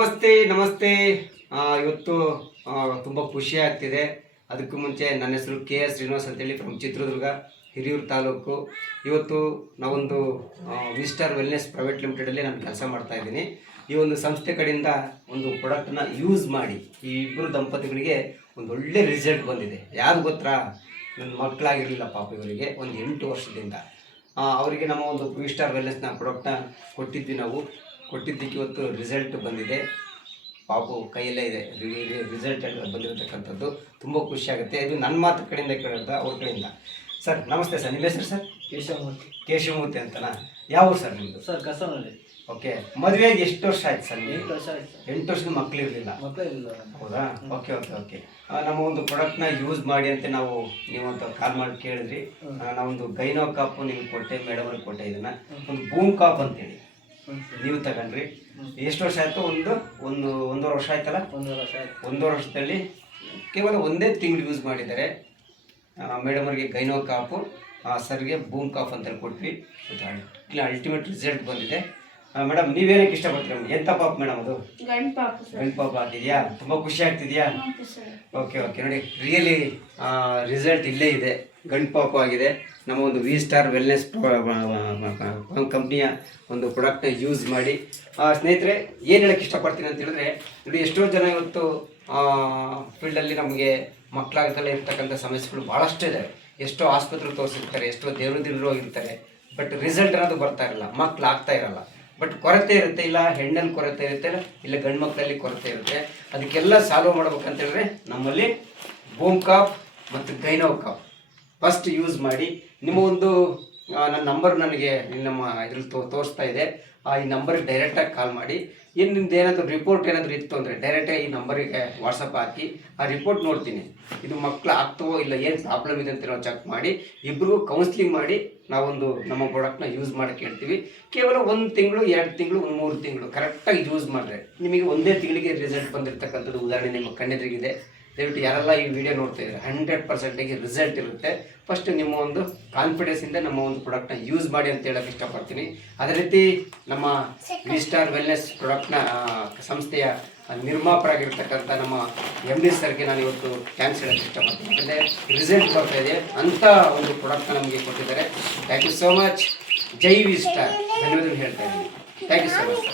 ನಮಸ್ತೆ ನಮಸ್ತೆ. ಇವತ್ತು ತುಂಬ ಖುಷಿ ಆಗ್ತಿದೆ. ಅದಕ್ಕೂ ಮುಂಚೆ ನನ್ನ ಹೆಸರು KS ಶ್ರೀನಿವಾಸ್ ಅಂತೇಳಿ ಫ್ರಮ್ ಚಿತ್ರದುರ್ಗ, ಹಿರಿಯೂರು ತಾಲೂಕು. ಇವತ್ತು ನಾವೊಂದು ವಿಸ್ಟಾರ್ ವೆಲ್ನೆಸ್ ಪ್ರೈವೇಟ್ ಲಿಮಿಟೆಡಲ್ಲಿ ನಾನು ಕೆಲಸ ಮಾಡ್ತಾ ಇದ್ದೀನಿ. ಈ ಒಂದು ಸಂಸ್ಥೆ ಕಡೆಯಿಂದ ಒಂದು ಪ್ರಾಡಕ್ಟನ್ನ ಯೂಸ್ ಮಾಡಿ ಈ ಇಬ್ಬರು ದಂಪತಿಗಳಿಗೆ ಒಂದು ಒಳ್ಳೆ ರಿಸಲ್ಟ್ ಬಂದಿದೆ. ಯಾರು ಗೊತ್ತಾ? ನನ್ನ ಮಕ್ಕಳಾಗಿರಲಿಲ್ಲ ಪಾಪ ಇವರಿಗೆ ಒಂದು 8 ವರ್ಷದಿಂದ. ಅವರಿಗೆ ನಮ್ಮ ಒಂದು ವಿಸ್ಟಾರ್ ವೆಲ್ನೆಸ್ನ ಪ್ರಾಡಕ್ಟ್ನ ಕೊಟ್ಟಿದ್ದಕ್ಕೆ ಇವತ್ತು ರಿಸಲ್ಟ್ ಬಂದಿದೆ. ಪಾಪು ಕೈಯಲ್ಲೇ ಇದೆ ರಿಸಲ್ಟ್ ಬಂದಿರತಕ್ಕಂಥದ್ದು. ತುಂಬ ಖುಷಿ ಆಗುತ್ತೆ. ಇದು ನನ್ನ ಮಾತು ಕಡೆಯಿಂದ ಕೇಳಿದ ಅವ್ರ ಕಡೆಯಿಂದ. ಸರ್ ನಮಸ್ತೆ ಸರ್, ನಿಮ್ಮ ಹೆಸರು ಸರ್? ಕೇಶವಮೂರ್ತಿ ಅಂತನಾ? ಯಾವ ಸರ್ ನಿಮ್ಮದು? ಸರ್ ಕಸನಲ್ಲಿ. ಓಕೆ. ಮದುವೆಗೆ ಎಷ್ಟು ವರ್ಷ ಆಯ್ತು ಸರ್? 8 ವರ್ಷ ಆಯ್ತು. 8 ವರ್ಷದ ಮಕ್ಕಳಿರಲಿಲ್ಲ? ಮಕ್ಕಳಿಲ್ಲ. ಹೌದಾ? Okay okay okay. ನಮ್ಮ ಒಂದು ಪ್ರಾಡಕ್ಟ್ನ ಯೂಸ್ ಮಾಡಿ ಅಂತ ನೀವು ಅಂತ ಕಾಲ್ ಮಾಡಿ ಕೇಳಿದ್ರಿ. ನಾವೊಂದು ಗೈನೋ ಕಾಪು ನಿಮ್ಗೆ ಕೊಟ್ಟೆ, ಮೇಡಮ್ ಅವ್ರಿಗೆ ಕೊಟ್ಟೆ. ಇದನ್ನು ಒಂದು ಬೂಮ್ ಕಾಪ್ ಅಂತೇಳಿ ನೀವು ತಗೊಂಡ್ರಿ. ಎಷ್ಟು ವರ್ಷ ಆಯಿತು? ಒಂದೂವರೆ ವರ್ಷ ಆಯ್ತಲ್ಲ? 1 ವರ್ಷ ಆಯ್ತು. 1 ವರ್ಷದಲ್ಲಿ ಕೇವಲ 1 ತಿಂಗಳು ಯೂಸ್ ಮಾಡಿದ್ದಾರೆ. ಮೇಡಮ್ ಅವರಿಗೆ ಗೈನೋ ಕಾಪು, ಸರ್ಗೆ ಬೂಮ್ ಕಾಪ್ ಅಂತ ಕೊಟ್ವಿ. ಅಲ್ಟಿಮೇಟ್ ರಿಸಲ್ಟ್ ಬಂದಿದೆ. ಮೇಡಮ್ ನೀವೇನಕ್ಕೆ ಇಷ್ಟಪಡ್ತೀರ? ಎಂಥ ಪಾಪ್ ಮೇಡಮ್ ಅದು? ಗಂಡು ಪಾಪ ಆಗಿದೆಯಾ? ತುಂಬ ಖುಷಿ ಆಗ್ತಿದೆಯಾ? Okay okay. ನೋಡಿ, ರಿಯಲಿ ರಿಸಲ್ಟ್ ಇಲ್ಲೇ ಇದೆ. ಗಂಡು ಪಾಪು ಆಗಿದೆ. ನಮ್ಮ ಒಂದು ವಿಸ್ಟಾರ್ ವೆಲ್ನೆಸ್ ಕಂಪ್ನಿಯ ಒಂದು ಪ್ರಾಡಕ್ಟ್ನ ಯೂಸ್ ಮಾಡಿ. ಸ್ನೇಹಿತರೆ, ಏನು ಹೇಳಕ್ಕೆ ಇಷ್ಟಪಡ್ತೀನಿ ಅಂತ ಹೇಳಿದ್ರೆ, ನೋಡಿ ಎಷ್ಟೋ ಜನ ಇವತ್ತು ಫೀಲ್ಡಲ್ಲಿ ನಮಗೆ ಮಕ್ಕಳಾಗದಲ್ಲೇ ಇರ್ತಕ್ಕಂಥ ಸಮಸ್ಯೆಗಳು ಭಾಳಷ್ಟು ಇದೆ. ಎಷ್ಟೋ ಆಸ್ಪತ್ರೆ ತೋರಿಸಿರ್ತಾರೆ, ಎಷ್ಟೋ ದೇವರು ಹೋಗಿರ್ತಾರೆ. ಬಟ್ ರಿಸಲ್ಟ್ ಅನ್ನೋದು ಬರ್ತಾ ಇರಲ್ಲ, ಮಕ್ಕಳು ಆಗ್ತಾ ಇರಲ್ಲ. ಬಟ್ ಕೊರತೆ ಇರುತ್ತೆ, ಇಲ್ಲ ಹೆಣ್ಣಲ್ಲಿ ಕೊರತೆ ಇರುತ್ತೆ, ಇಲ್ಲ ಗಂಡು ಮಕ್ಕಳಲ್ಲಿ ಕೊರತೆ ಇರುತ್ತೆ. ಅದಕ್ಕೆಲ್ಲ ಸಾಲ್ವ್ ಮಾಡ್ಬೇಕಂತ ಹೇಳಿದ್ರೆ ನಮ್ಮಲ್ಲಿ ಬೂಮ್ ಕಾಪ್ ಮತ್ತು ಗೈನೋ ಕಾಪ್ ಫಸ್ಟ್ ಯೂಸ್ ಮಾಡಿ. ನಿಮ್ಮ ಒಂದು ನನ್ನ ನಂಬರ್ ನನಗೆ ನಮ್ಮ ಇದ್ರಲ್ಲಿ ತೋರಿಸ್ತಾ ಇದೆ. ಈ ನಂಬರಿಗೆ ಡೈರೆಕ್ಟಾಗಿ ಕಾಲ್ ಮಾಡಿ. ನಿಮ್ದು ಏನಾದರೂ ರಿಪೋರ್ಟ್ ಏನಾದರೂ ಇತ್ತು ಅಂದರೆ ಡೈರೆಕ್ಟಾಗಿ ಈ ನಂಬರಿಗೆ ವಾಟ್ಸಪ್ ಹಾಕಿ ಆ ರಿಪೋರ್ಟ್ ನೋಡ್ತೀನಿ. ಇದು ಮಕ್ಕಳು ಆಗ್ತವೋ ಇಲ್ಲ, ಏನು ಪ್ರಾಬ್ಲಮ್ ಇದೆ ಅಂತ ನಾವು ಚೆಕ್ ಮಾಡಿ ಇಬ್ಬರಿಗೂ ಕೌನ್ಸ್ಲಿಂಗ್ ಮಾಡಿ ನಾವೊಂದು ನಮ್ಮ ಪ್ರಾಡಕ್ಟ್ನ ಯೂಸ್ ಮಾಡೋಕ್ಕೆ ಹೇಳ್ತೀವಿ. ಕೇವಲ 1 ತಿಂಗಳು, 2 ತಿಂಗಳು, 3 ತಿಂಗಳು ಕರೆಕ್ಟಾಗಿ ಯೂಸ್ ಮಾಡಿದ್ರೆ ನಿಮಗೆ 1 ತಿಂಗಳಿಗೆ ರಿಸಲ್ಟ್ ಬಂದಿರತಕ್ಕಂಥದ್ದು ಉದಾಹರಣೆ ನಿಮ್ಮ ಕಣ್ಣೆದುರಿಗಿದೆ. ದಯವಿಟ್ಟು ಯಾರೆಲ್ಲ ಈ ವಿಡಿಯೋ ನೋಡ್ತಾ ಇದ್ದಾರೆ 100% ರಿಸಲ್ಟ್ ಇರುತ್ತೆ. ಫಸ್ಟ್ ನಿಮ್ಮ ಒಂದು ಕಾನ್ಫಿಡೆನ್ಸಿಂದ ನಮ್ಮ ಒಂದು ಪ್ರಾಡಕ್ಟ್ನ ಯೂಸ್ ಮಾಡಿ ಅಂತ ಹೇಳೋಕ್ಕೆ ಇಷ್ಟಪಡ್ತೀನಿ. ಅದೇ ರೀತಿ ನಮ್ಮ ವಿಸ್ಟಾರ್ ವೆಲ್ನೆಸ್ ಪ್ರಾಡಕ್ಟ್ನ ಸಂಸ್ಥೆಯ ನಿರ್ಮಾಪಕರಾಗಿರ್ತಕ್ಕಂಥ ನಮ್ಮ MD ಸರ್ಗೆ ನಾನು ಇವತ್ತು ಥ್ಯಾಂಕ್ಸ್ ಹೇಳೋಕ್ಕೆ ಇಷ್ಟಪಡ್ತೀನಿ. ಯಾಕಂದರೆ ರಿಸಲ್ಟ್ ಬರ್ತಾ ಇದೆ ಅಂಥ ಒಂದು ಪ್ರಾಡಕ್ಟ್ನ ನಮಗೆ ಕೊಟ್ಟಿದ್ದಾರೆ. Thank you so much. ಜೈ ವಿಸ್ಟಾರ್ ಧನ್ಯವಾದಗಳು ಹೇಳ್ತಾ ಇದ್ದೀನಿ. Thank you so much.